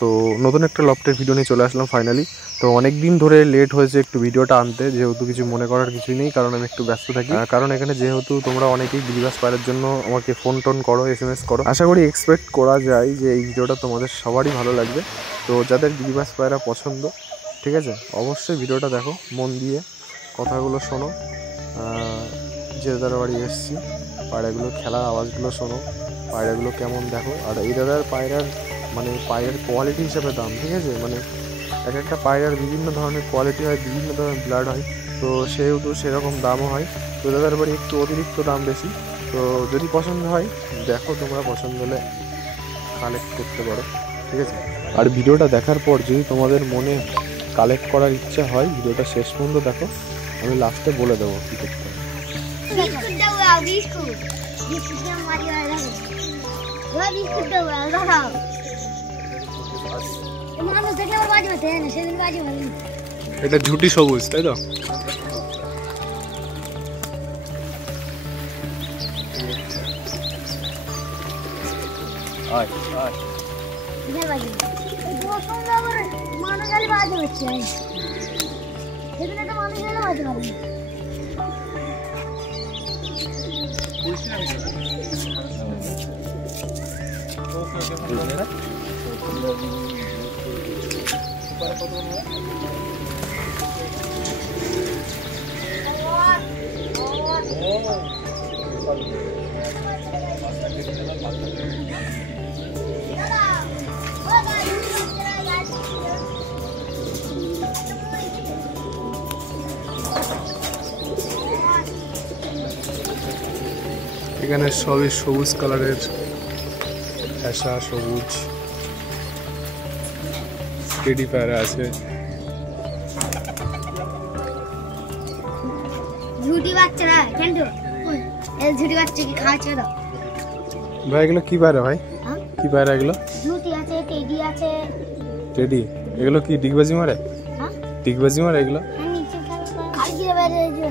তো নতুন একটা লফটের ভিডিও নিয়ে চলে আসলাম ফাইনালি। তো অনেক দিন ধরে লেট হয়েছে একটু ভিডিওটা আনতে, যেহেতু কিছু মনে করার কিছুই নেই, কারণ আমি একটু ব্যস্ত থাকি। কারণ এখানে যেহেতু তোমরা অনেকেই গিরিবাস পায়রার জন্য আমাকে ফোন টোন করো, SMS করো, আশা করি এক্সপেক্ট করা যায় যে এই ভিডিওটা তোমাদের সবারই ভালো লাগবে। তো যাদের গিরিবাস পায়রা পছন্দ, ঠিক আছে, অবশ্যই ভিডিওটা দেখো মন দিয়ে, কথাগুলো শোনো, যে দাদার বাড়ি এসেছি পায়রাগুলো খেলার আওয়াজগুলো শোনো, পায়রাগুলো কেমন দেখো। আর এই দাদার পায়রার মানে পায়রার কোয়ালিটি হিসাবে দাম, ঠিক আছে, মানে এক একটা পায়রার বিভিন্ন ধরনের কোয়ালিটি হয়, বিভিন্ন ধরনের ব্লাড হয়, তো সেহেতু সেরকম দামও হয়। তো দাদার বাড়ি একটু অতিরিক্ত দাম বেশি। তো যদি পছন্দ হয় দেখো, তোমরা পছন্দ হলে কালেক্ট করতে পারো, ঠিক আছে। আর ভিডিওটা দেখার পর যদি তোমাদের মনে কালেক্ট করার ইচ্ছা হয়, ভিডিওটা শেষ পর্যন্ত দেখো, আমি লাস্টে বলে দেবো কী করতে হবে। এটা ঝুটি সবুজ, তাই তো? এখানে সবই সবুজ কালারের, ফ্যাশা সবুজ টেডি পায়রা আছে। ঝুটি বাচ্চারা কেন এই ঝুটি বাচ্চা কি খাওয়াচ্ছে দাও ভাই? এগুলো কি পায়রা ভাই? কি পায়রা এগুলো? ঝুটি আছে, টেডি আছে। টেডি? এগুলো কি ডিগবাজি মারে? হ্যাঁ, ডিগবাজি মারে এগুলো? নিচে খালি গিয়ে বাইরে এই যে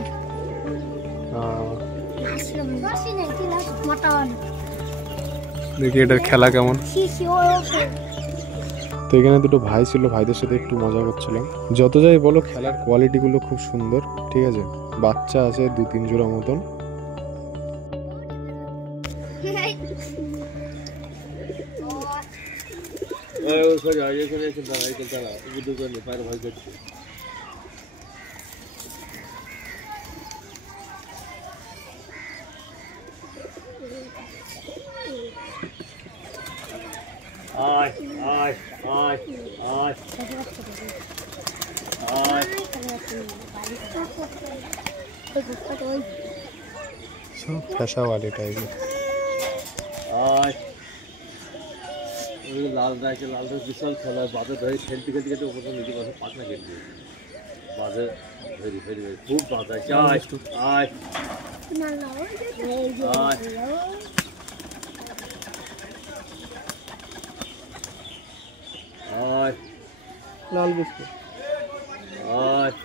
দেখি এটার খেলা কেমন। তো এখানে দুটো ভাই ছিল, ভাইদের সাথে একটু মজা করছিলাম। যত যাই বলো, খেলার কোয়ালিটিগুলো খুব সুন্দর, ঠিক আছে। বাচ্চা আছে 2-3 জোড়া মতন। सब फैसा वाले टाइप लाल राय विशाल खेला बाधे धरी खेलते खेलते खेलते ऊपर नीचे पास पाकना खेल दिए बाधे धरी धरी खूब बाधा आज आज आज लाल बिस्कुट आज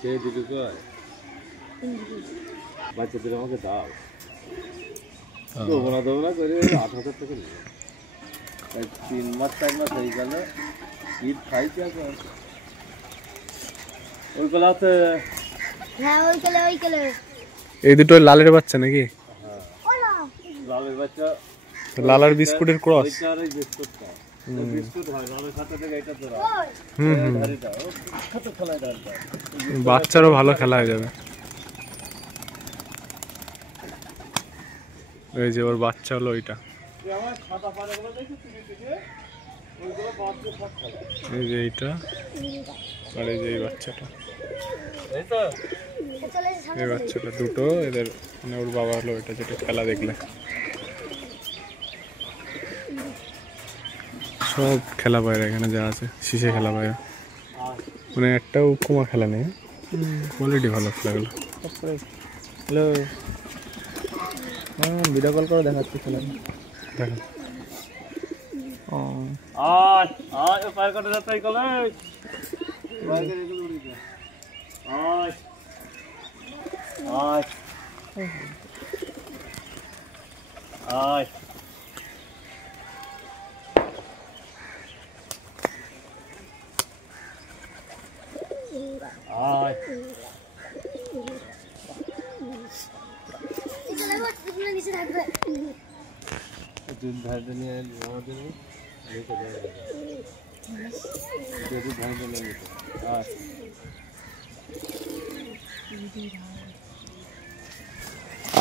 के दिल को বাচ্চাদের আমাকে দাও দেবো না করে 8,000 টাকা নিয়ে 3 মাস 4 মাস হয়ে গেল ঈদ খাইছে এখন ওইগুলো আছে। হ্যাঁ ওইগুলো এই দুটো লালের বাচ্চা নাকি? হ্যাঁ লালের বাচ্চা, লালার বিস্কুটের ক্রস। ওইটার এই বিস্কুটটা বিস্কুট হয় লালের সাথে থেকে এটা ধরা ধারিটা কত খেলায় দাঁড়টা বাচ্চারও ভালো খেলা হয়ে যাবে। এই যে ওর বাচ্চা হলো ওইটা, এই যে এইটা, আর এই যে এই বাচ্চাটা, এই বাচ্চাটা দুটো এদের, মানে ওর বাবা হলো ওইটা, যেটা খেলা দেখলে। সব খেলা পায়রা এখানে যা আছে, শীষে খেলা পায়রা, মানে একটাও কুমা খেলা নেই। কোয়ালিটি ভালো খেলাগুলো। হ্যালো, ভিডিও কল করে দেখাচ্ছি খেলা দেখো। আজ আজ পার কাটা যাচ্ছে এই কলে আজ আজ আজ আয় নিচে থাকবে দুধ ধারে নিয়ে আমাদের দুধ ধারে নিয়ে আয়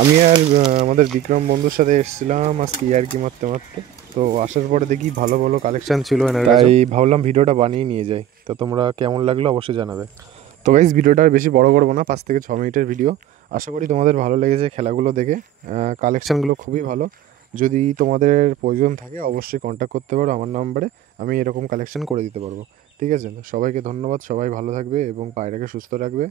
আমি আর আমাদের বিক্রম বন্ধুর সাথে এসেছিলাম আজকে ইয়ার্কি মারতে মারতে। তো আসার পরে দেখি ভালো ভালো কালেকশন ছিল এনার কাছে, তাই ভাবলাম ভিডিওটা বানিয়ে নিয়ে যাই। তো তোমরা কেমন লাগলো অবশ্যই জানাবে। তো গাইস ভিডিওটা আর বেশি বড় করবো না, 5 থেকে 6 মিনিটের ভিডিও। আশা করি তোমাদের ভালো লেগেছে খেলাগুলো দেখে। কালেকশানগুলো খুবই ভালো। যদি তোমাদের প্রয়োজন থাকে অবশ্যই কন্ট্যাক্ট করতে পারো আমার নাম্বারে, আমি এরকম কালেকশন করে দিতে পারবো। ঠিক আছে, সবাইকে ধন্যবাদ, সবাই ভালো থাকবে এবং পায়রাকে সুস্থ রাখবে।